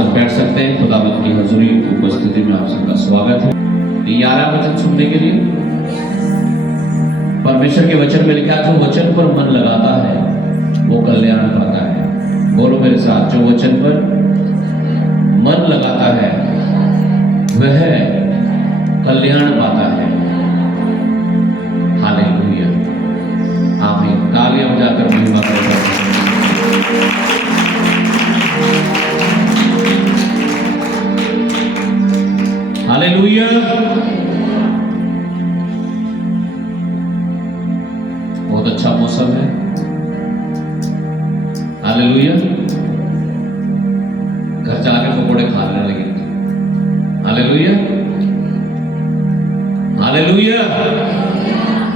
सब बैठ सकते हैं। खुदावंद की हजूरी उपस्थिति में आप सबका स्वागत है। 11 वचन सुनने के लिए परमेश्वर के वचन में लिखा, जो वचन पर मन लगाता है वो कल्याण पाता है। बोलो मेरे साथ, जो वचन पर मन लगाता है वह कल्याण पाता है। हालेलुया, आमीन। तालियां बजाकर महिमा करें। हालेलुया। बहुत अच्छा मौसम है। हालेलुया। घर जाके पकोड़े खाने लगे। Hallelujah, hallelujah.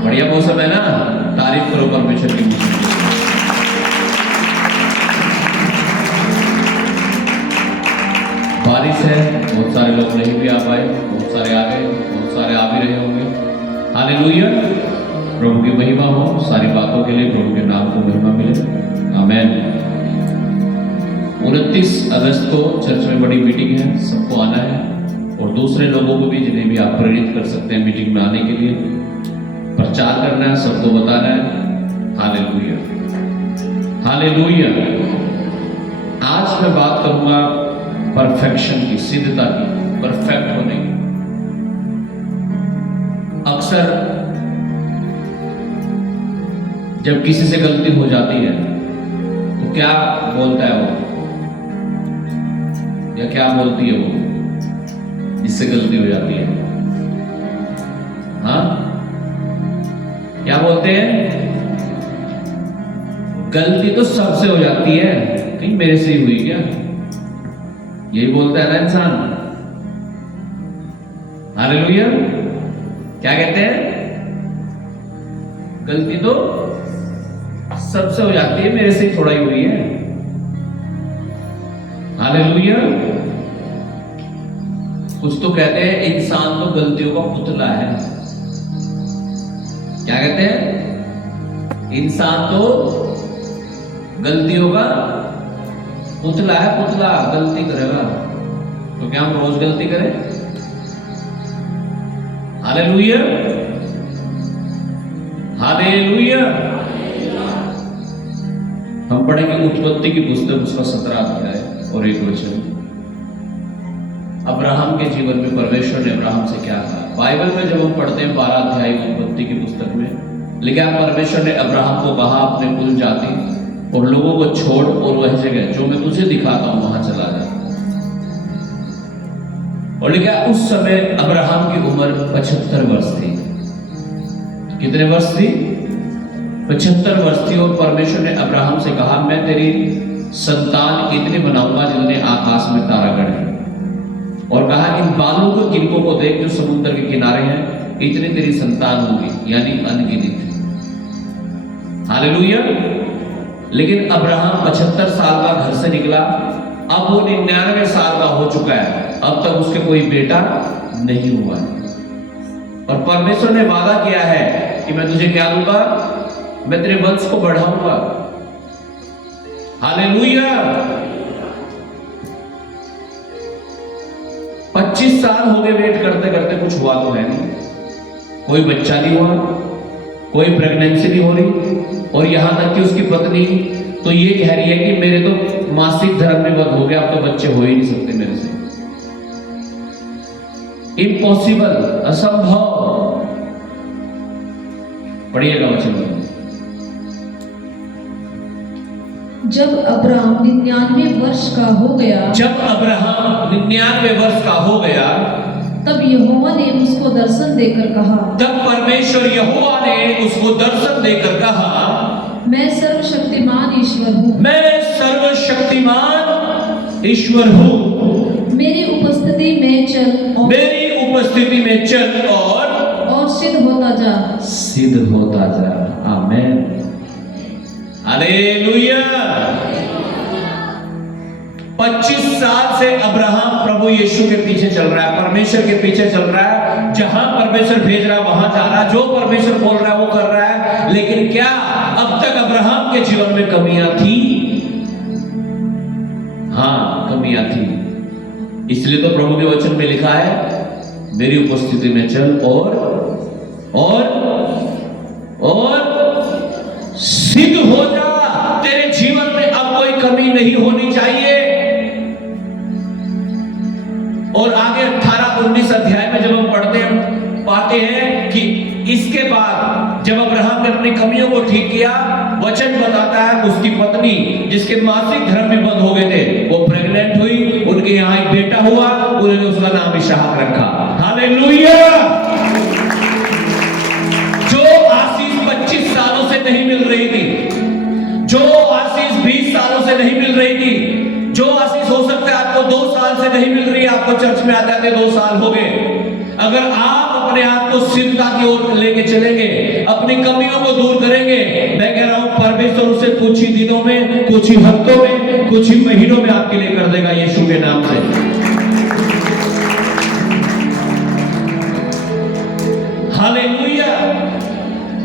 बढ़िया मौसम है ना, तारीफ करो परमेश्वर की। बारिश है, बहुत सारे लोग नहीं भी आ पाए, बहुत सारे आ गए, बहुत सारे आ भी रहे होंगे। हालेलुया। प्रभु की महिमा हो। सारी बातों के लिए प्रभु के नाम को महिमा मिले। आमीन। 29 अगस्त को चर्च में बड़ी मीटिंग है, सबको आना है और दूसरे लोगों को भी, जिन्हें भी आप प्रेरित कर सकते हैं मीटिंग में आने के लिए, प्रचार करना है, सबको बताना है। Hallelujah, hallelujah. आज मैं बात करूंगा परफेक्शन की, सिद्धता की, परफेक्ट होने की। अक्सर जब किसी से गलती हो जाती है तो क्या बोलता है वो, या क्या बोलती है वो जिससे गलती हो जाती है? हाँ, क्या बोलते हैं? गलती तो सबसे हो जाती है, कहीं मेरे से ही हुई क्या? यही बोलता है ना इंसान। हालेलुया। क्या कहते हैं? गलती तो सबसे हो जाती है, मेरे से ही थोड़ा ही हुई है। हालेलुया। कुछ तो कहते हैं इंसान तो गलतियों का पुतला है। क्या कहते हैं? इंसान तो गलतियों का पुतला है। पुतला गलती करेगा तो क्या हम रोज गलती करें? Hallelujah, hallelujah. हम पढ़ेंगे उत्पत्ति की पुस्तक, उसका 17 अध्याय और 1 वचन। अब्राहम के जीवन में परमेश्वर ने अब्राहम से क्या कहा? बाइबल में जब हम पढ़ते हैं 12 अध्याय उत्पत्ति की पुस्तक में लिखा, परमेश्वर ने अब्राहम को कहा, अपने कुल जाति और लोगों को छोड़ और वह जगह जो मैं तुझे दिखाता हूं वहां चला जा। और लिखा, उस समय अब्राहम की उम्र 75 वर्ष थी। कितने वर्ष थी? 75 वर्ष थी। और परमेश्वर ने अब्राहम से कहा, मैं तेरी संतान इतने बनाऊंगा जितने आकाश में तारागण हैं। और कहा, इन बालों को गिनकों को देख जो समुद्र के किनारे हैं, इतनी तेरी संतान होगी, यानी अनगिनत। हालेलुया। लेकिन अब्राहम 75 साल का घर से निकला, अब वो 99 साल का हो चुका है, अब तक उसके कोई बेटा नहीं हुआ। और परमेश्वर ने वादा किया है कि मैं तुझे क्या दूंगा? मैं तेरे वंश को बढ़ाऊंगा। हालेलुया। 25 साल हो गए वेट करते करते, कुछ हुआ तो है नहीं, कोई बच्चा नहीं हुआ, कोई प्रेगनेंसी नहीं हो रही। और यहां तक कि उसकी पत्नी तो ये कह रही है कि मेरे तो मासिक धर्म में वक्त हो गया, अब तो बच्चे हो ही नहीं सकते मेरे से। इम्पॉसिबल, असंभव। पढ़िएगा वचन। जब अब्राहम 99 वर्ष का हो गया, जब अब्राहम 99 वर्ष का हो गया, तब यहोवा ने उसको दर्शन देकर कहा, तब परमेश्वर यहोवा ने उसको दर्शन देकर कहा, मैं सर्वशक्तिमान ईश्वर हूँ, मैं सर्वशक्तिमान ईश्वर हूँ। मेरी उपस्थिति में चल और मेरी उपस्थिति में चल और सिद्ध होता जा। सिद्ध होता जा। आमीन, हालेलुया। 25 साल से अब्राहम प्रभु यीशु के पीछे चल रहा है, परमेश्वर के पीछे चल रहा है। जहां परमेश्वर भेज रहा है वहां जा रहा है, जो परमेश्वर बोल रहा है वो कर रहा है। लेकिन क्या अब तक अब्राहम के जीवन में कमियां थी? हाँ, कमियां थी। इसलिए तो प्रभु के वचन में लिखा है, मेरी उपस्थिति में चल और सिद्ध हो जा। तेरे जीवन में अब कोई कमी नहीं होनी चाहिए। और आगे 18-19 अध्याय में जब हम पाते हैं कि इसके बाद जब अब्राहम ने अपनी कमियों को ठीक किया, वचन बताता है उसकी पत्नी जिसके मासिक धर्म भी बंद हो गए थे, वो प्रेग्नेंट हुई, उनके यहाँ एक बेटा हुआ, उन्होंने उसका नाम इसहाक रखा। हालेलुया। जो आशीष 25 सालों से नहीं मिल रही थी, जो आशीष 20 सालों से नहीं मिल रही थी, जो आशीष हो सकता है आपको 2 साल से नहीं मिल रही है, आपको चर्च में आते आते 2 साल हो गए, अगर आप अपने आप को सिद्धता की ओर लेके चलेंगे, अपनी कमियों को दूर करेंगे, मैं कह रहा हूं परमेश्वर उसे कुछ ही दिनों में, कुछ ही हफ्तों में, कुछ ही महीनों में आपके लिए कर देगा, यीशु के नाम से। हालेलुया।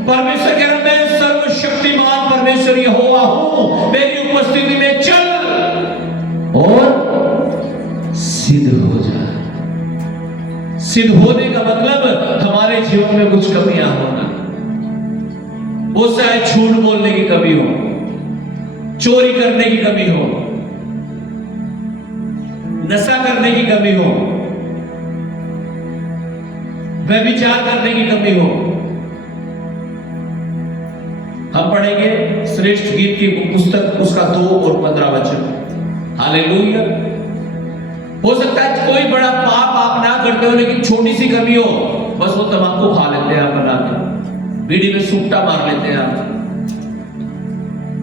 परमेश्वर कह रहा है, मैं सर्वशक्तिमान परमेश्वर यहोवा हूं, मेरी उपस्थिति में चल और सिद्ध हो जा। सिद्ध होने का मतलब हमारे जीवन में कुछ कमियां होना, वो शायद झूठ बोलने की कमी हो, चोरी करने की कमी हो, नशा करने की कमी हो, व्यभिचार करने की कमी हो। हम पढ़ेंगे श्रेष्ठ गीत की पुस्तक, उसका 2 और 15 वचन। हालेलुया। हो सकता है कोई बड़ा पाप आप ना करते हो, लेकिन छोटी सी कमी हो, बस वो तंबाकू खा लेते हैं आप बना के, बीड़ी में सूखटा मार लेते हैं आप,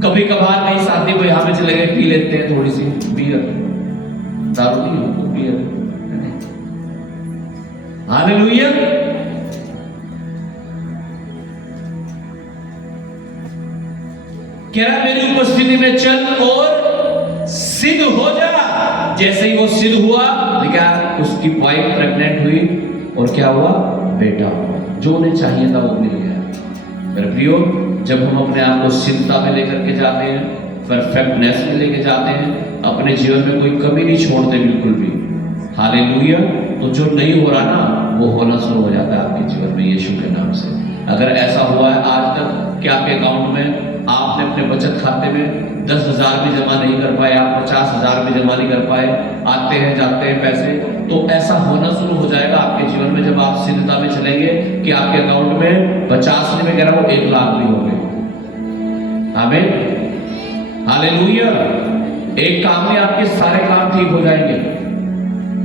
कभी कभार नहीं शादी ब्याह में चले गए, पी लेते हैं थोड़ी सी बियर, दारू नहीं हो तो बियर। हालेलुया। कह रहा मेरी उपस्थिति में चल और सिद्ध हो जा। जैसे ही वो सिद्ध हुआ, क्या उसकी वाइफ प्रेग्नेंट हुई और क्या हुआ, बेटा हुआ, जो उन्हें चाहिए था वो मिल गया। मेरे प्रियो, जब हम अपने आप को सिद्धता में लेकर के जाते हैं, परफेक्टनेस में लेके जाते हैं, अपने जीवन में कोई कमी नहीं छोड़ते बिल्कुल भी। हालेलुया। तो जो नहीं हो रहा ना, वो होना शुरू हो जाता है आपके जीवन में, यीशु के नाम से। अगर ऐसा हुआ है आज तक कि आपके अकाउंट में, आपने अपने बचत खाते में 10,000 भी जमा नहीं कर पाए, आप 50,000 भी जमा नहीं कर पाए, आते हैं जाते हैं पैसे, तो ऐसा होना शुरू हो जाएगा आपके जीवन में जब आप सिद्धता में चलेंगे कि आपके अकाउंट में 50 नहीं, मैं कह रहा हूं 1 लाख भी हो गए। आमीन। हालेलुया। एक काम में आपके सारे काम ठीक हो जाएंगे।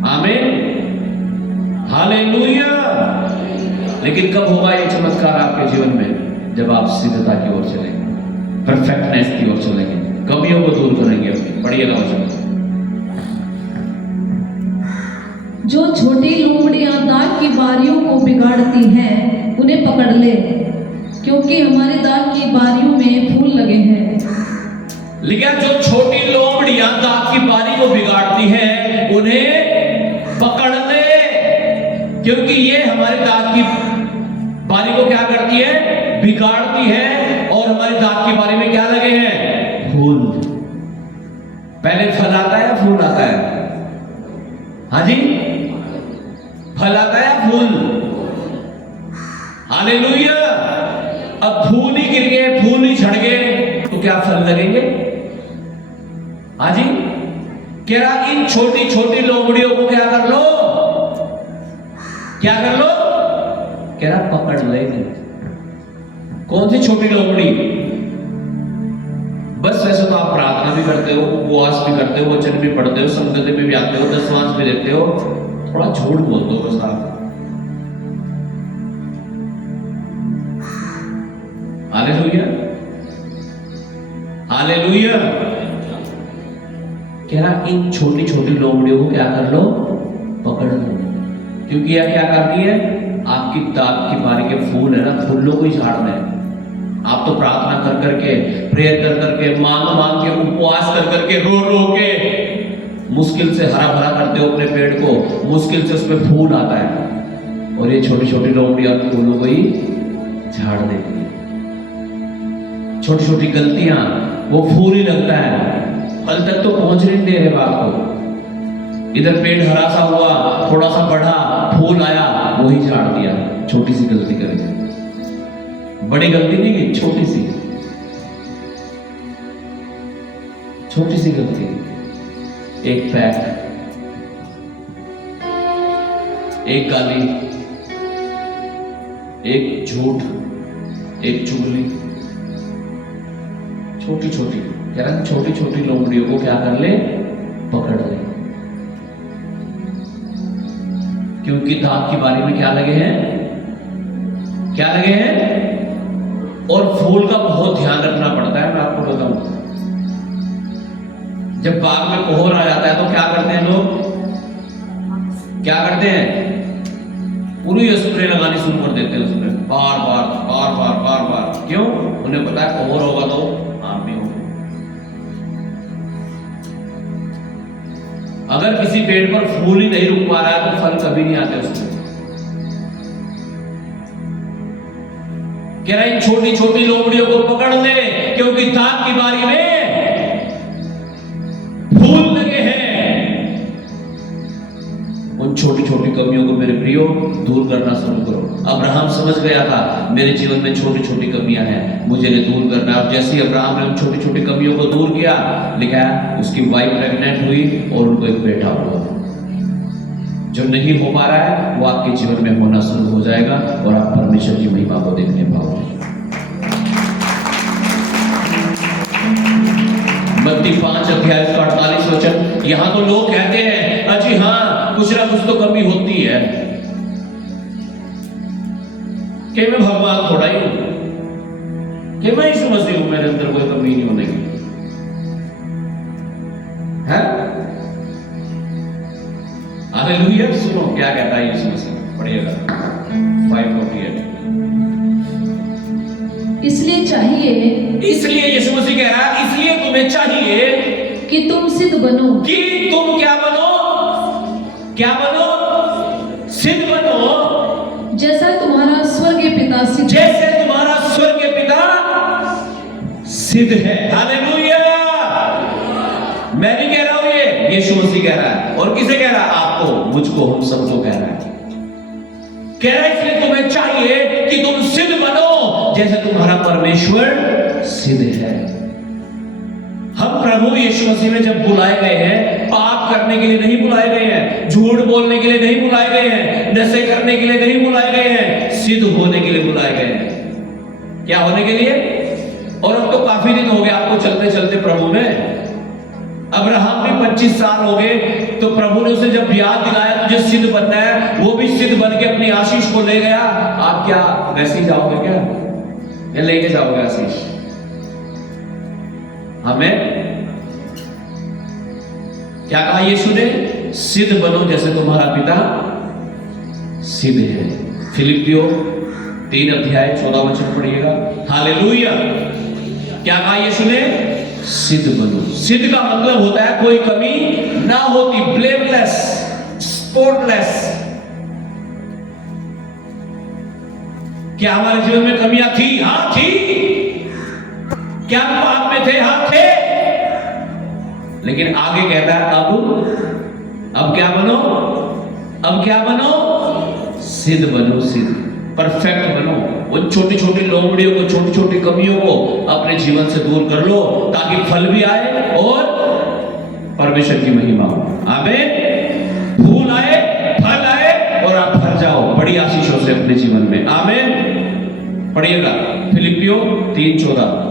आमीन। हालेलुया। लेकिन कब होगा ये चमत्कार आपके जीवन में? जब आप सिद्धता की ओर चलेंगे, परफेक्टनेस की ओर चलेंगे, कमियों को दूर करेंगे अपनी। पढ़िएगा वचन। जो छोटी लोमड़ियां दाग की बारियों को बिगाड़ती हैं, उन्हें पकड़ ले, क्योंकि हमारे दाग की बारियों में फूल लगे हैं। लेकिन जो छोटी लोमड़ियां दाग की बारी को बिगाड़ती हैं, उन्हें पकड़ ले, क्योंकि ये हमारे दाग की बारी को क्या करती है? बिगाड़ती है। और हमारे दाग की बारी में क्या लगे हैं? फूल। पहले फल आता है या फूल आता है? हाँ जी, फल आता है फूल। हालेलुया। अब फूल ही गिर गए, फूल ही झड़ गए, तो क्या फल लगेंगे? हाँ जी। कह रहा इन छोटी छोटी लोमड़ियों को क्या कर लो? क्या कर लो? कह रहा पकड़ लेंगे। कौन सी छोटी लोमड़ी? बस वैसे तो आप प्रार्थना भी करते हो, उपवास भी करते हो, वचन भी पढ़ते हो, संगत में भी आते हो, दशमांश भी देते हो, थोड़ा झूठ बोल दो बस आप। हालेलुया। हालेलुया। कह रहा इन छोटी छोटी लोमड़ियों को क्या कर लो? पकड़ लो, क्योंकि यह क्या करती है? आपकी दाग की बारी के फूल है ना, फूलों को ही झाड़ना है। आप तो प्रार्थना कर करके, प्रेयर कर करके, मांग के, उपवास कर करके, रो रो के मुश्किल से हरा भरा करते हो अपने पेड़ को, मुश्किल से उसमें फूल आता है, और ये छोटी छोटी लोमड़ियां फूलों को ही झाड़ देती है। छोटी छोटी गलतियां, वो फूल ही लगता है, फल तक तो पहुंच नहीं दे रहे बात को। इधर पेड़ हरा सा हुआ, थोड़ा सा बढ़ा, फूल आया, वही झाड़ दिया। छोटी सी गलती करें, बड़ी गलती नहीं की, छोटी सी गलती। एक पैक, एक गाली, एक झूठ, एक चुगली, छोटी छोटी, कह रहा छोटी छोटी लोमड़ियों को क्या कर ले, पकड़ ले। क्योंकि दांत की बारी में क्या लगे हैं, क्या लगे हैं। और फूल का बहुत ध्यान रखना पड़ता है। मैं आपको बताऊं, जब बाग में कोहर आ जाता है तो क्या करते हैं लोग, क्या करते हैं, पूरी स्प्रे लगानी शुरू कर देते हैं उसमें, बार बार बार बार बार बार। क्यों? उन्हें पता है कोहर होगा तो आम भी होगा। अगर किसी पेड़ पर फूल ही नहीं रुक पा रहा है तो फल कभी नहीं आते उसमें। कह रहा है छोटी छोटी लोमड़ियों को पकड़ ले, क्योंकि दांत की बारी में फूल लगे हैं। उन छोटी छोटी कमियों को मेरे प्रियो दूर करना शुरू करो। अब्राहम समझ गया था मेरे जीवन में छोटी छोटी कमियां हैं, मुझे ने दूर करना। अब जैसे ही अब्राहम ने उन छोटी छोटी कमियों को दूर किया, लिखा है उसकी वाइफ प्रेग्नेंट हुई और उनको एक बेटा हुआ। जो नहीं हो पा रहा है वो आपके जीवन में होना शुरू हो जाएगा और आप परमेश्वर की महिमा को देखने पाओगे। मत्ती 5 अध्याय 48 वचन। यहां तो लोग कहते हैं अजी हाँ कुछ ना कुछ तो कमी होती है, कि मैं भगवान थोड़ा ही हूं, कि मैं यीशु मसीह हूं, मेरे अंदर कोई कमी नहीं होने की है। हालेलुया। सुनो क्या कहता है यीशु मसीह, पढ़िएगा 5:48। इसलिए चाहिए, इसलिए यीशु मसीह कह रहा है, इसलिए तुम्हें चाहिए कि तुम सिद्ध बनो, कि तुम क्या बनो, क्या बनो, सिद्ध बनो, जैसा तुम्हारा स्वर्गीय पिता सिद्ध, जैसे तुम्हारा स्वर्गीय पिता सिद्ध है। हालेलुया। मैं नहीं कह रहा हूं, ये यीशु मसीह कह रहा है। और किसे कह रहा है? आपको, मुझको, हम सबको कह रहा है। कह रहा है इसलिए तुम्हें चाहिए कि तुम सिद्ध बनो जैसे तुम्हारा परमेश्वर सिद्ध है। हम प्रभु यीशु मसीह में जब बुलाए गए हैं, पाप करने के लिए नहीं बुलाए गए हैं, झूठ बोलने के लिए नहीं बुलाए गए हैं, नशे करने के लिए नहीं बुलाए गए हैं, सिद्ध होने के लिए बुलाए गए हैं। क्या होने के लिए? और अब तो काफी दिन हो गए आपको चलते चलते प्रभु में। अब्राहम भी 25 साल हो गए, तो प्रभु ने उसे जब याद दिलाया तुझे सिद्ध बनना है, वो भी सिद्ध बन के अपनी आशीष को ले गया। आप क्या वैसे ही जाओगे क्या, या लेके जाओगे आशीष? हमें क्या कहा यीशु ने? सिद्ध बनो जैसे तुम्हारा पिता सिद्ध है। फिलिपियों 3 अध्याय 14 वचन पढ़िएगा। हालेलुया। क्या कहा यीशु ने? सिद्ध बनो। सिद्ध का मतलब होता है कोई कमी ना होती, ब्लेमलेस, स्पॉटलेस। क्या हमारे जीवन में कमियां थी? हाँ थी। क्या हम पाप में थे? हाँ थे। लेकिन आगे कहता है अब क्या बनो? अब क्या बनो? सिद्ध बनो, सिद्ध, परफेक्ट बनो। उन छोटी छोटी लोमड़ियों को, छोटी छोटी कमियों को अपने जीवन से दूर कर लो, ताकि फल भी आए और परमेश्वर की महिमा हो। आमीन। फूल आए, फल आए और आप भर जाओ बड़ी आशीषों से अपने जीवन में। आमीन। पढ़िएगा फिलिपियों 3:14।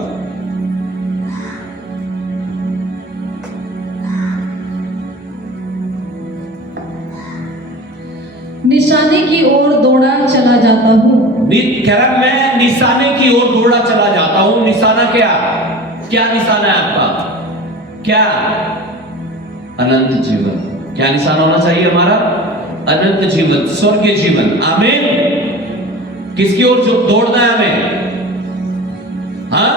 निशाने की ओर दौड़ा चला जाता हूँ। कह रहा मैं निशाने की ओर दौड़ा चला जाता हूं। निशाना क्या? क्या निशाना है आपका? क्या? अनंत जीवन। क्या निशाना होना चाहिए हमारा? अनंत जीवन, स्वर्गीय जीवन। आमीन। किसकी ओर जो दौड़ना है हमें? हाँ,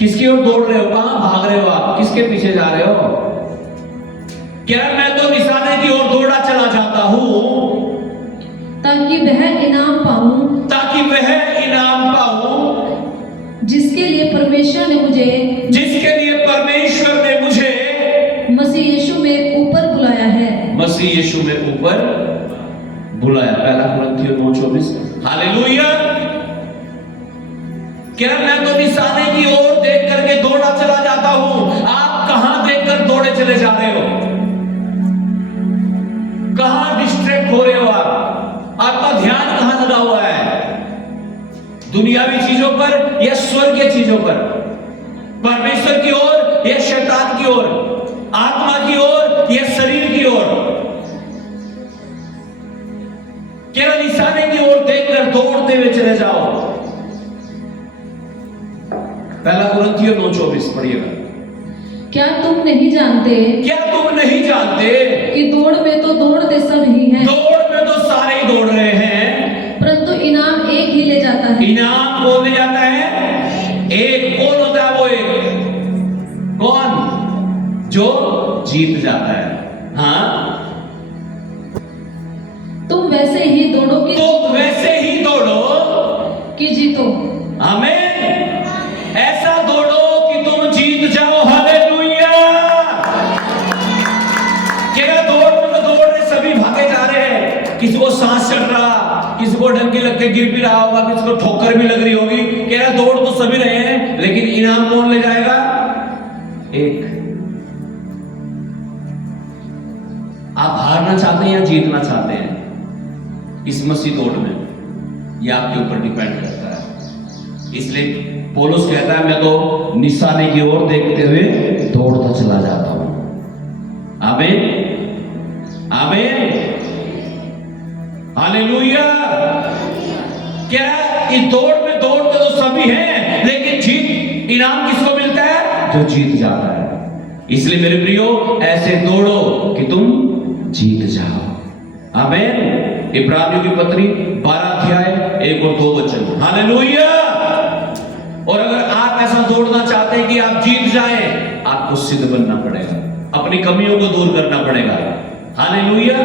किसकी ओर दौड़ रहे हो? कहां भाग रहे हो आप? किसके पीछे जा रहे हो? क्या मैं तो निशाने की ओर दौड़ा चला जाता हूं, ताकि वह इनाम पाऊं, ताकि वह इनाम पाऊं जिसके लिए परमेश्वर ने मुझे मसीह यीशु में ऊपर बुलाया मसीह यीशु में ऊपर बुलाया। पहला कुरिन्थियों 9:24। हालेलुया। क्या मैं तो निशाने की ओर देख करके दौड़ा चला जाता हूं। आप कहां देखकर दौड़े चले जा रहे हो? कहां डिस्ट्रैक्ट हो रहे हो? आपका ध्यान कहां लगा हुआ है? दुनियावी चीजों पर या स्वर्गीय चीजों पर? परमेश्वर की ओर या शैतान की ओर? आत्मा की ओर या शरीर की ओर? केवल निशाने की ओर देखकर दौड़ते हुए चले जाओ। पहला कुरिन्थियों 9:24 पढ़िएगा। क्या तुम नहीं जानते? क्या तुम नहीं जानते कि दौड़ में तो दौड़ते सब ही हैं, दौड़ में तो सारे ही दौड़ रहे हैं, परंतु इनाम एक ही ले जाता है। इनाम कौन ले जाता है? एक। कौन होता है वो एक? कौन? जो जीत जाता है। हाँ, तुम वैसे ही दौड़ो कि तो वैसे ही दौड़ो कि जीतो। हमें ऐसा दौड़ो कि तुम जीत जाओ। हालेलुया। क्या दौड़ में तो दौड़ रहे, सभी भागे जा रहे हैं। किसी को सांस चढ़ रहा, किसी को डंकी लग के गिर भी रहा होगा, किसी को ठोकर भी लग रही होगी। क्या दौड़ तो सभी रहे हैं, लेकिन इनाम कौन ले जाएगा? एक। आप हारना चाहते हैं या जीतना चाहते हैं इस मसीह दौड़ में? यह आपके ऊपर डिपेंड करता है। इसलिए पौलुस कहता है, मैं तो निशाने की ओर देखते हुए दौड़ता चला जाता हूं। आमीन, आमीन, हालेलुया। क्या इस दौड़ में दौड़ते तो सभी हैं, लेकिन जीत इनाम किसको मिलता है? जो जीत जाता है। इसलिए मेरे प्रियो, ऐसे दौड़ो कि तुम जीत जाओ। आमीन। इब्रानियों की पत्री 12 अध्याय 1 और 2 वचन। हालेलुया। और अगर आप ऐसा दौड़ना चाहते हैं कि आप जीत जाएं, आपको सिद्ध बनना पड़ेगा, अपनी कमियों को दूर करना पड़ेगा। हालेलुया।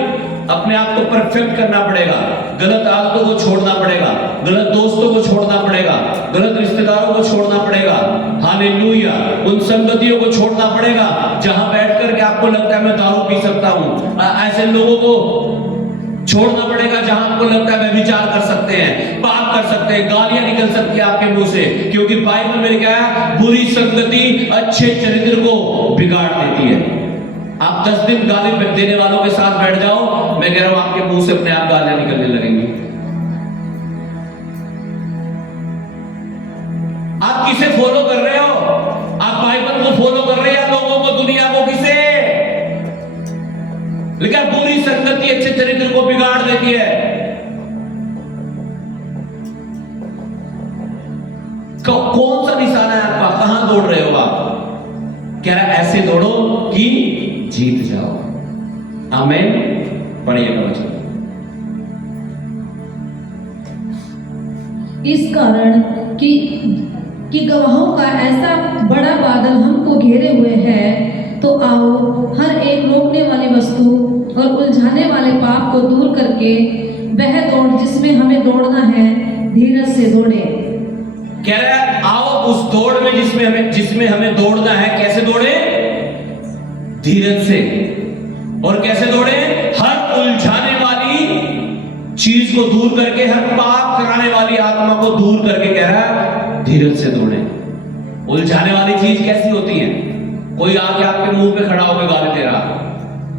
अपने आप को परफेक्ट करना पड़ेगा, गलत आदतों को छोड़ना पड़ेगा, गलत दोस्तों को छोड़ना पड़ेगा, गलत रिश्तेदारों को छोड़ना पड़ेगा। हालेलुया। उन संगतियों को छोड़ना पड़ेगा जहां बैठ करके आपको लगता है मैं दारू पी सकता हूं। ऐसे लोगों को छोड़ना पड़ेगा जहां आपको लगता है व्यभिचार कर सकते हैं, पाप कर सकते हैं, गालियां निकल सकती है आपके मुंह से। क्योंकि बाइबल में क्या है? बुरी संगति अच्छे चरित्र को बिगाड़ देती है। आप 10 दिन गाली देने वालों के साथ बैठ जाओ, मैं कह रहा हूं आपके मुंह से अपने आप गालियां निकलने लगेंगी। आप किसे फॉलो कर रहे हो? आप बाइबल को फॉलो कर रहे हैं या लोगों को, दुनिया को? किसे? लेकिन बुरी संगति अच्छे चरित्र को बिगाड़ देती है। कौन सा निशाना है आपका? कहां दौड़ रहे हो आप? कह रहा ऐसे दौड़ो कि जीत जाओ। आमीन। पढ़िएगा वचन। इस कारण कि गवाहों का ऐसा बड़ा बादल हमको घेरे हुए है, तो आओ हर एक रोकने वाली वस्तु और उलझाने वाले पाप को दूर करके वह दौड़ जिसमें हमें दौड़ना है, धीरज से दौड़े। कह रहा है आओ उस दौड़ में जिसमें हमें दौड़ना है। कैसे दौड़े? धीरज से। और कैसे दौड़े? हर उलझाने वाली चीज को दूर करके, हर पाप कराने वाली आत्मा को दूर करके, कह रहा है धीरज से दौड़े। उलझाने वाली चीज कैसी होती है? कोई आके आपके मुंह पे खड़ा होकर गाली दे रहा,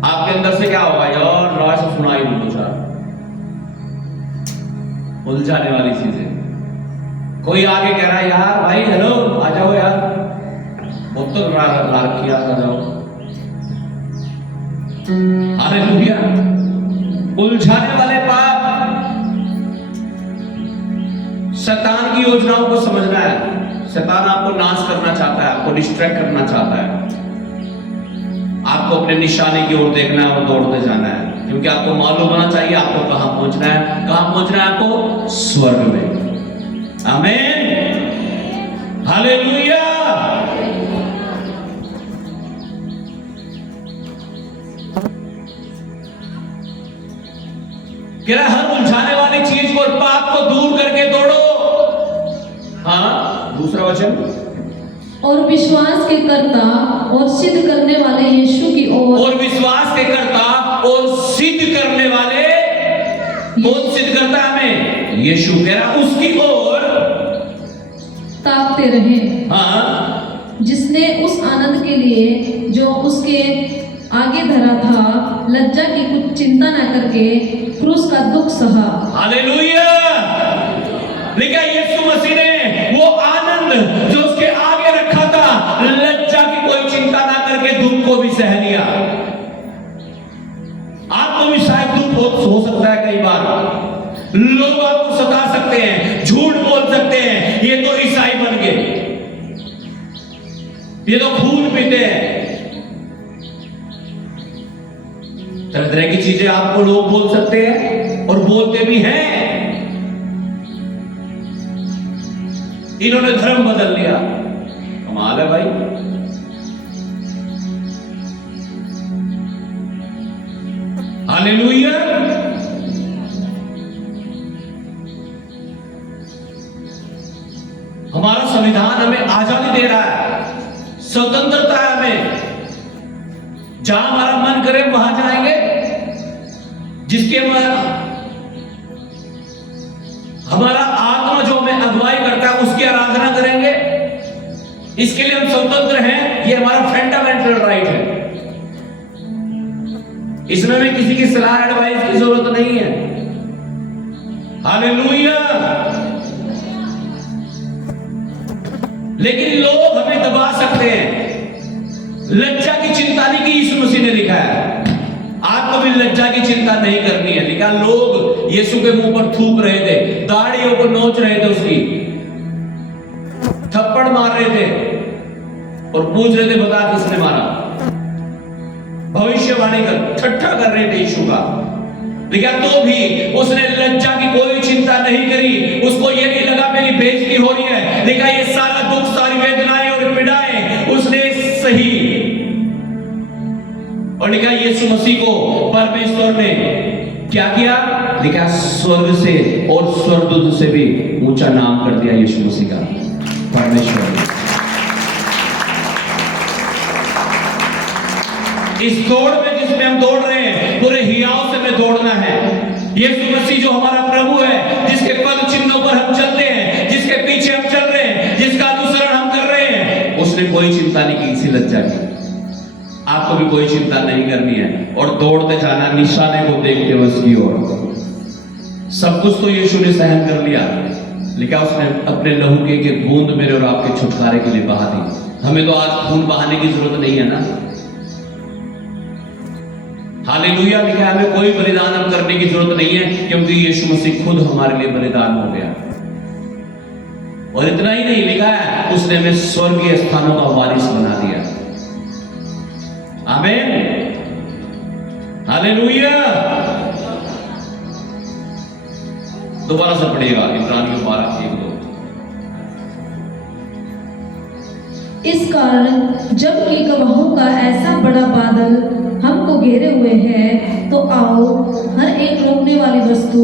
आपके अंदर से क्या होगा? यार राज से सुनाई दो चार। उलझाने वाली चीजें। कोई आके कह रहा है यार भाई हेलो आ जाओ यार, बोतल ला रखी, आ जाओ। हालेलुया। उलझाने वाले पाप, शैतान की योजनाओं को समझना है। शैतान आपको नाश करना चाहता है, आपको डिस्ट्रैक्ट करना चाहता है। आपको अपने निशाने की ओर देखना है और दौड़ते जाना है, क्योंकि आपको मालूम होना चाहिए आपको कहां पहुंचना है। कहां पहुंचना है आपको? स्वर्ग में। आमीन। हालेलुया। क्या हर उलझाने वाली चीज को और पाप को दूर करके दौड़ो। हाँ, दूसरा वचन। और विश्वास के कर्ता और सिद्ध करने वाले यीशु की ओर, और विश्वास के कर्ता और यीशु कह रहा उसकी ओर ताकते रहे, हाँ, जिसने उस आनंद के लिए जो उसके आगे धरा था लज्जा की कुछ चिंता न करके क्रूस का दुख सहा। हालेलुया। लिखा यीशु मसीह ने वो आनंद जो उसके आगे रखा था, लज्जा की कोई चिंता ना करके दुख को भी सह लिया। आपको भी शायद दुख हो सकता है, कई बार लोग आपको सता सकते हैं, झूठ बोल सकते हैं, ये तो ईसाई बन गए, ये तो खून पीते हैं, तरह तरह की चीजें आपको लोग बोल सकते हैं और बोलते भी हैं। इन्होंने धर्म बदल लिया, कमाल है भाई। हालेलुया। हमारा संविधान हमें आजादी दे रहा है, स्वतंत्रता है हमें, जहां हमारा मन करे वहां जाएंगे, जिसके हमारा आत्मा जो हमें अगुवाई करता है उसकी आराधना करेंगे। इसके लिए हम स्वतंत्र हैं, ये हमारा फंडामेंटल राइट है। इसमें हमें किसी की सलाह एडवाइस की जरूरत नहीं है। हालेलुया। लेकिन लोग हमें दबा सकते हैं। लज्जा की चिंता नहीं की, यीशु मसीह ने लिखा है आपको भी लज्जा की चिंता नहीं करनी है। लिखा लोग यीशु के मुंह पर थूक रहे थे, दाढ़ियों को नोच रहे थे, उसकी थप्पड़ मार रहे थे और पूछ रहे थे बता किसने मारा, भविष्यवाणी कर ठट्ठा कर रहे थे यीशु का। लिखा तो भी उसने लज्जा की कोई चिंता नहीं करी, उसको ये नहीं लगा मेरी बेइज्जती हो रही है। लिखा ये सारा दुख, सारी वेदनाएं और पीड़ाएं उसने सही। और लिखा यीशु मसीह को परमेश्वर ने क्या किया, लिखा स्वर्ग से और स्वर्गदूत से भी ऊंचा नाम कर दिया यीशु मसीह का, परमेश्वर ने। इस दौड़ में जिसमें हम दौड़ रहे हैं, पूरे हियाव से हमें दौड़ना है। यीशु मसीह जो हमारा प्रभु है, जिसके पद चिन्हों पर हम चलते हैं, जिसके पीछे हम चल रहे हैं, जिसका अनुसरण हम कर रहे हैं, उसने कोई चिंता नहीं की इसी लज्जा की। आपको भी कोई चिंता नहीं करनी है और दौड़ते जाना निशाने को देखते हुए उसकी ओर। सब कुछ तो यीशु ने सहन कर लिया, लेकिन उसने अपने लहू के बूंद मेरे और आपके छुटकारे के लिए बहा दी। हमें तो आज खून बहाने की जरूरत नहीं है ना। हालेलुया। लिखा है हमें कोई बलिदान अब करने की जरूरत नहीं है, क्योंकि यीशु मसीह खुद हमारे लिए बलिदान हो गया। और इतना ही नहीं, लिखा है उसने हमें स्वर्गीय स्थानों का वारिस बना दिया। आमीन। हालेलुया। दोबारा से पढ़िएगा इब्रानियों 12:1-2। इस कारण जबकि गवाहों का ऐसा बड़ा बादल हमको घेरे हुए है, तो आओ हर एक रोकने वाली वस्तु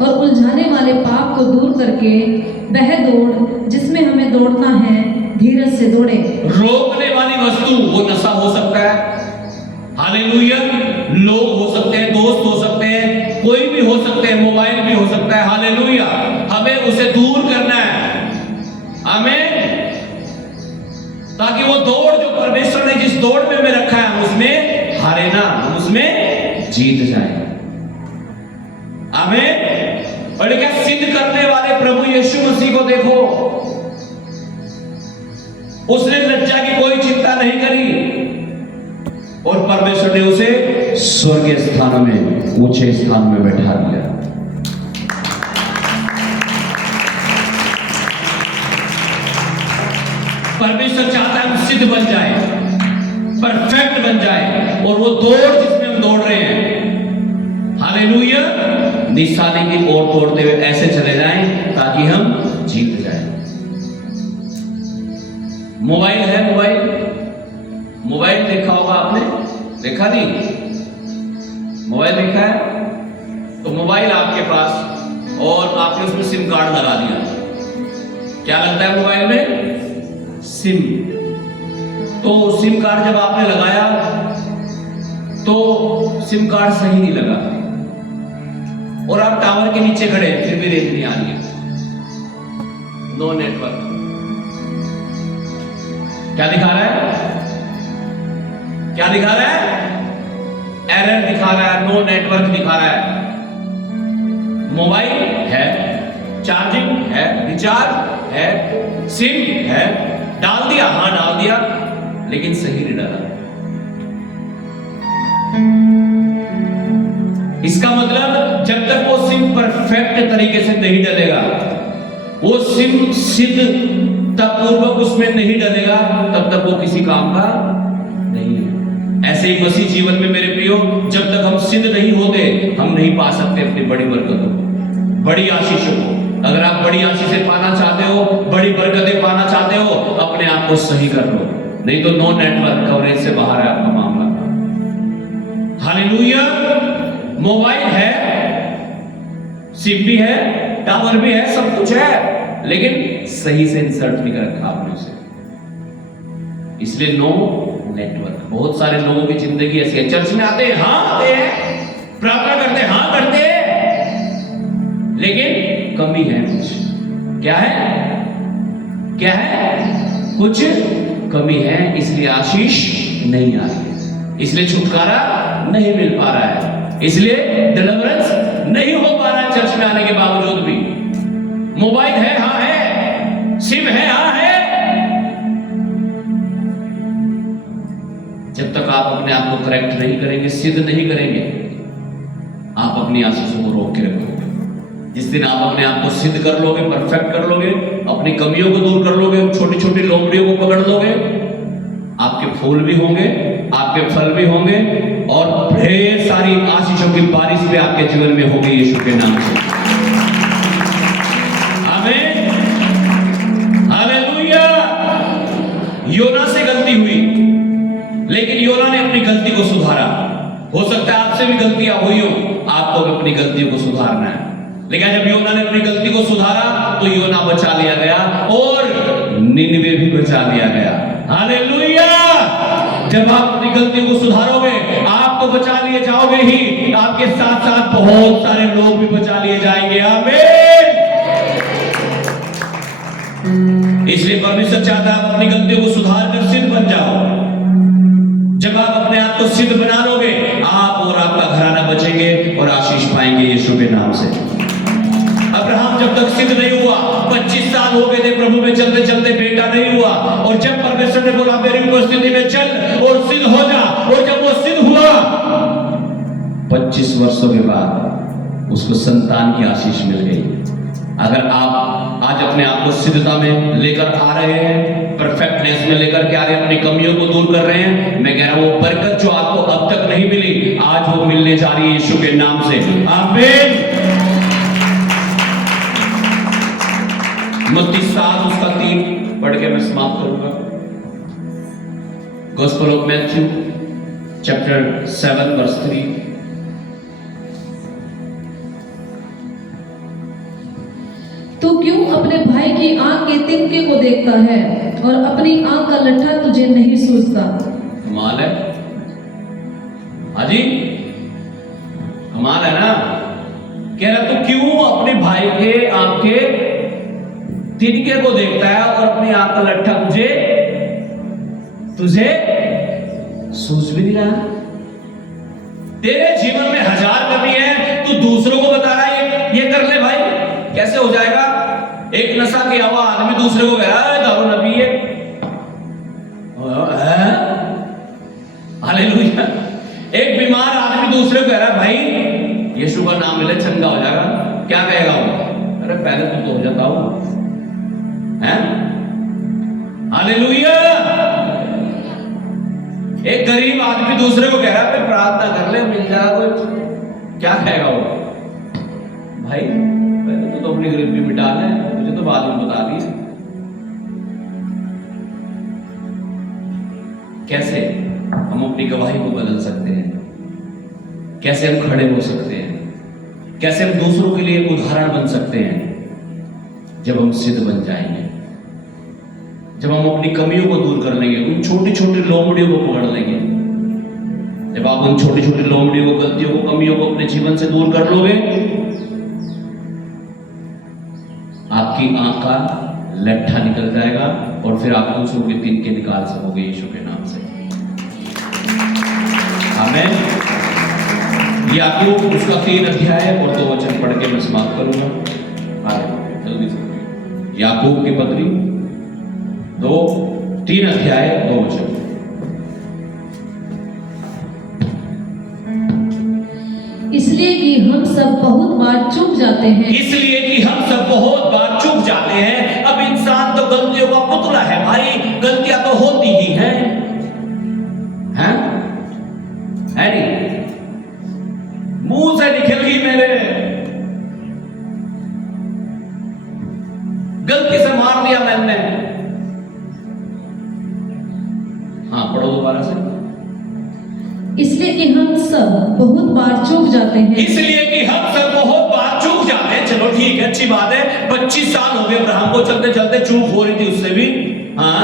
और उलझाने वाले पाप को दूर करके वह दौड़ जिसमें हमें दौड़ना है धीरज से दौड़े। रोकने वाली वस्तु वो नशा हो सकता है, हालेलुया, लोग हो सकते हैं, दोस्त हो सकते हैं, कोई भी हो सकते हैं, मोबाइल भी हो सकता है, हालेलुया। हमें उसे दूर करना है, आमीन, ताकि वो दौड़ जो परमेश्वर ने जिस दौड़ में हमें रखा है उसमें हारे ना, हम उसमें जीत जाए। आमीन। और क्या सिद्ध करने वाले प्रभु यीशु मसीह को देखो, उसने लज्जा की कोई चिंता नहीं करी और परमेश्वर ने उसे स्वर्गीय स्थान में, ऊंचे स्थान में बैठा दिया। परमेश्वर चाहता है हम सिद्ध बन जाए, परफेक्ट बन जाए, और वो दौड़ जिसमें हम दौड़ रहे हैं, हालेलुया, निशाने की ओर दौड़ते हुए ऐसे चले जाएं ताकि हम जीत जाएं। मोबाइल है, मोबाइल देखा होगा आपने, देखा नहीं? मोबाइल देखा है? तो मोबाइल आपके पास और आपने उसमें सिम कार्ड लगा दिया। क्या लगता है मोबाइल में? सिम। तो सिम कार्ड जब आपने लगाया तो सिम कार्ड सही नहीं लगा, और आप टावर के नीचे खड़े हैं, फिर भी रेंज नहीं आ रही है, नो नेटवर्क। क्या दिखा रहा है? क्या दिखा रहा है? एरर दिखा रहा है, नो नेटवर्क दिखा रहा है। मोबाइल है, चार्जिंग है, रिचार्ज है, सिम है, डाल दिया, हाँ डाल दिया, लेकिन सही नहीं डाला। इसका मतलब जब तक वो सिम परफेक्ट तरीके से नहीं डलेगा, वो सिम सिद्धतापूर्वक उसमें नहीं डलेगा, तब तक वो किसी काम का नहीं है। ऐसे ही मसीह जीवन में मेरे प्रियो, जब तक हम सिद्ध नहीं होते, हम नहीं पा सकते अपनी बड़ी बरकतों को, बड़ी आशीषों को। अगर आप बड़ी आशीषें पाना चाहते हो, बड़ी बरकतें पाना चाहते हो, अपने आप को सही कर लो, नहीं तो नो नेटवर्क कवरेज से बाहर है आपका मामला। हालेलुया। मोबाइल है, सिम भी है, टावर भी है, सब कुछ है, लेकिन सही से इंसर्ट नहीं कर रखा आपने उसे, इसलिए नो नेटवर्क। बहुत सारे लोगों की जिंदगी ऐसी है, चर्च में आते हैं, हाँ आते हैं, प्रार्थना करते हैं, हाँ करते हैं, लेकिन कमी है कुछ। क्या है? क्या है? कुछ कमी है, इसलिए आशीष नहीं आ रही है, इसलिए छुटकारा नहीं मिल पा रहा है, इसलिए डिलीवरेंस नहीं हो पा रहा है चर्च में आने के बावजूद भी। मोबाइल है, हाँ है, सिम है, हाँ है। जब तक आप अपने आप को करेक्ट नहीं करेंगे, सिद्ध नहीं करेंगे, आप अपनी आशीषों को रोक के रखोगे। जिस दिन आप अपने आप को सिद्ध कर लोगे, परफेक्ट कर लोगे, अपनी कमियों को दूर कर लोगे, छोटी छोटी लोमड़ियों को पकड़ लोगे, आपके फूल भी होंगे, आपके फल भी होंगे, और ढेर सारी आशीषों की बारिश भी आपके जीवन में होगी यीशु के नाम से। आमीन, हालेलुया। योना से गलती हुई, लेकिन योना ने अपनी गलती को सुधारा। हो सकता है आपसे भी गलतियां हुई हो, आपको भी अपनी गलतियों को सुधारना है। लेकिन जब योना ने अपनी गलती को सुधारा, तो योना बचा लिया गया और निनवे भी बचा लिया गया। हालेलुया। जब आप अपनी गलतियों को सुधारोगे, आप तो बचा लिए जाओगे ही, आपके साथ साथ बहुत सारे लोग भी बचा लिए जाएंगे। आमीन। इसलिए परमेश्वर चाहता है आप अपनी गलतियों को सुधार कर सिद्ध बन जाओ। जब आप अपने आप को सिद्ध बना लोगे, आप और आपका घराना बचेंगे और आशीष पाएंगे यीशु के नाम से। अब्राहम जब तक सिद्ध नहीं हुआ, 25 साल हो गए थे प्रभु में चलते चलते, बेटा नहीं हुआ, और जब परमेश्वर ने बोला मेरी उपस्थिति में चल और सिद्ध हो जा, और जब वो सिद्ध हुआ, 25 वर्षों के बाद उसको संतान की आशीष मिल गई। अगर आप आज अपने आप को सिद्धता में लेकर आ रहे हैं, परफेक्टनेस में लेकर के आ रहे हैं, अपनी कमियों को दूर कर रहे हैं, मैं कह रहा हूं वो बरकत जो आपको अब तक नहीं मिली, आज वो मिलने जा रही है यीशु के नाम से। आमीन। मत्ती 7 उसका 3 पढ़ के मैं समाप्त करूंगा। Gospel of Matthew chapter 7 verse 3। तू क्यों अपने भाई की आंख के तिनके को देखता है और अपनी आंख का लट्ठा तुझे नहीं सूझता? कमाल है, हाजी कमाल है ना। कह रहा तू क्यों अपने भाई के आंख के तिनके को देखता है और अपनी आंख का लट्ठा तुझे सूझ भी नहीं रहा। तेरे जीवन में 1000 कमी है, तू दूसरों को बता रहा है ये कर ले भाई, कैसे हो जाएगा? एक नशा किया हुआ आदमी दूसरे को कह रहा है दारू न पिए। हालेलुया। एक बीमार आदमी दूसरे को कह रहा है भाई यीशु का नाम ले, चंगा हो जाएगा। क्या कहेगा वो? अरे पहले तो हो जाता हूं। हालेलुया। एक गरीब आदमी दूसरे को कह रहा है प्रार्थना कर ले मिल जाएगा कुछ। क्या कहेगा वो? भाई पहले तो अपनी गरीबी मिटा ले, मुझे तो बाद में बता दी। कैसे हम अपनी गवाही को बदल सकते हैं, कैसे हम खड़े हो सकते हैं, कैसे हम दूसरों के लिए उदाहरण बन सकते हैं? जब हम सिद्ध बन जाएंगे, जब हम अपनी कमियों को दूर कर लेंगे, उन छोटी छोटी लोमड़ियों को पकड़ लेंगे। जब आप उन छोटी छोटी लोमड़ियों को, गलतियों को, कमियों को अपने जीवन से दूर कर लोगे, आपकी आंख का लट्ठा निकल जाएगा और फिर आप पूछोगे तिनके निकाल सकोगे यीशु के नाम से। आमीन। याकूब उसका 3 अध्याय और 2 वचन पढ़ के मैं समाप्त करूंगा। जल्दी से याकूब की पत्री 3 अध्याय 2 वचन। इसलिए कि हम सब बहुत बार चूक जाते हैं। इसलिए कि हम सब बहुत बार चूक जाते हैं। अब इंसान तो गलतियों का पुतला है भाई, गलतियां तो होती ही हैं, हैं? है नहीं? मुंह से निकल गई मेरे, गलती से मार दिया मैंने। हाँ पढ़ो दोबारा से। इसलिए कि हम सब बहुत बार चूक जाते हैं। इसलिए कि हम सब बहुत बार चूक जाते हैं। चलो ठीक है, अच्छी बात है। 25 साल हो गए अब्राहम को चलते चलते, चूक हो रही थी उससे भी। हाँ,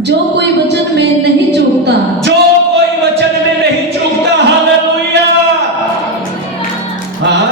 जो कोई वचन में नहीं चूकता, जो कोई वचन में नहीं चूकता, हालेलुया। हाँ,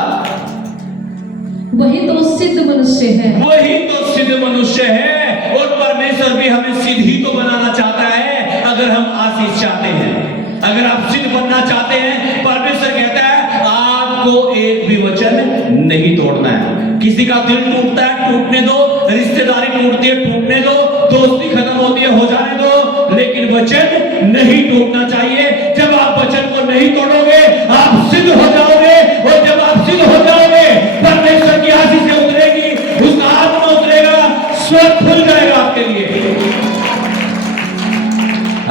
वही तो सिद्ध मनुष्य है। वही तो सिद्ध मनुष्य है। और परमेश्वर भी हमें सिद्ध ही तो बनाना चाहता है। अगर हम आशीष चाहते हैं, अगर आप सिद्ध बनना चाहते हैं, परमेश्वर कहता है आपको एक भी वचन नहीं तोड़ना है। किसी का दिल टूटता है, टूटने दो। रिश्तेदारी टूटती है, टूटने दो। दोस्ती खत्म होती है, हो जाने दो। लेकिन वचन नहीं टूटना चाहिए। जब आप वचन को नहीं तोड़ोगे, आप सिद्ध हो जाओगे। और जब आप सिद्ध हो जाओगे, परमेश्वर की आशीष से उतरेगी, उसका आत्मा उतरेगा, स्वर्ग खुल जाएगा आपके लिए।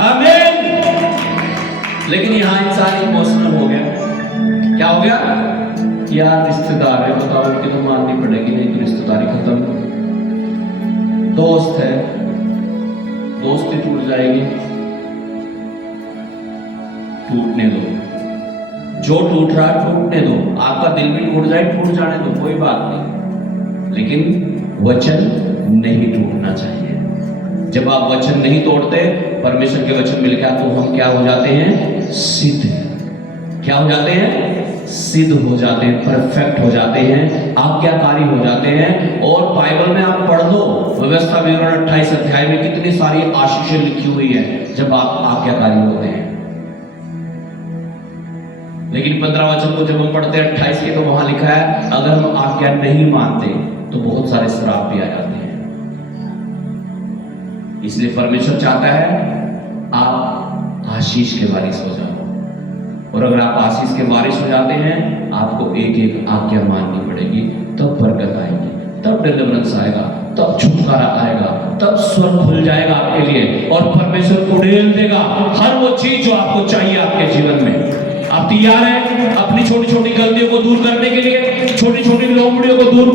आमीन। लेकिन यहां इंसान इमोशनल हो गया। क्या हो गया? यार रिश्तेदार है, बताओ कि तो माननी पड़ेगी, नहीं तो रिश्तेदारी खत्म। दोस्त है, दोस्ती टूट जाएगी। टूटने दो, जो टूट रहा टूटने दो। आपका दिल भी टूट जाए, टूट जाने दो, कोई बात नहीं। लेकिन वचन नहीं टूटना चाहिए। जब आप वचन नहीं तोड़ते, परमेश्वर के वचन मिल गया, तो हम क्या हो जाते हैं? सिद्ध। क्या हो जाते हैं? सिद्ध हो जाते हैं, परफेक्ट हो जाते हैं, आज्ञाकारी हो जाते हैं। और बाइबल में आप पढ़ लो, व्यवस्था विवरण 28 अध्याय में कितनी सारी आशीषें लिखी हुई है जब आप आज्ञाकारी होते हैं। लेकिन 15 वचन को जब हम पढ़ते हैं 28 के, तो वहां लिखा है अगर हम आज्ञा नहीं मानते तो बहुत सारे श्राप भी आ जाते हैं। इसलिए परमेश्वर चाहता है आप आशीष के वारिस हो जाओ। और अगर आप आशीष के वारिस हो जाते हैं, आपको एक एक आज्ञा माननी पड़ेगी, तब बरकत आएगी, तब डिलीवरेंस आएगा, तब छुटकारा आएगा, तब स्वर्ग खुल जाएगा आपके लिए। और परमेश्वर उड़ेल देगा हर वो चीज जो आपको चाहिए आपके जीवन में। आप तैयार हैं अपनी छोटी छोटी गलतियों को दूर करने के लिए, छोटी छोटी लोमड़ियों को दूर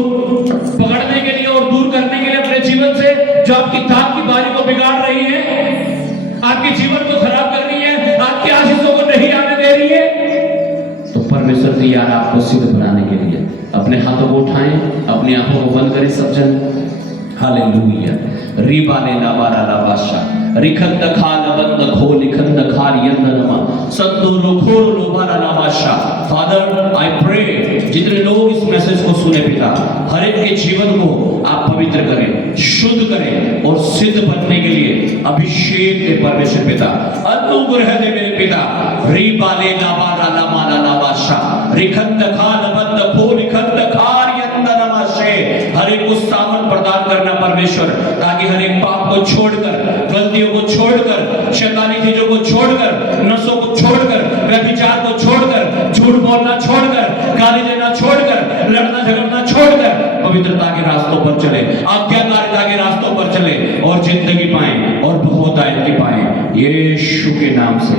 पकड़ने के लिए और दूर करने के लिए अपने जीवन से, जो आपकी दाग की बारी को बिगाड़ रही है, आपके जीवन को खराब कर रही है, आपकी आशीषों को नहीं आने दे रही है? तो परमेश्वर तैयार आपको सिद्ध बनाने के लिए। अपने हाथों को उठाएं, अपनी आंखों को बंद करें सब जन। हालेलुया। रीबा ने लाबारा लाबाशा रिखंद खाल बंद खो लिखंद खार यंदनमा सत्तो लोखो लोबारा लाबाशा। फादर आई प्रे, जितने लोग इस मैसेज को सुने पिता, हर एक के जीवन को आप पवित्र करें, शुद्ध करें और सिद्ध बनने के लिए अभिषेक दे परमेश्वर पिता। अनुग्रह दे मेरे पिता। रीबा ने लाबारा लामाला लाबाशा रिखंद खाल बंद खो लिखंद खार यंदनमा से हर एक को सामर्थ प्रदान करना परमेश्वर, ताकि हर एक पाप को छोड़कर, गलतियों को छोड़कर, शैतानी चीजों को छोड़कर, नशों को छोड़कर, व्यभिचार को छोड़कर, झूठ बोलना छोड़कर, गाली देना छोड़कर, लड़ना झगड़ना छोड़कर पवित्रता के रास्तों पर चले, आज्ञाकारिता के रास्तों पर चले और जिंदगी पाएं और बहुत आयत की पाएं। यीशु के नाम से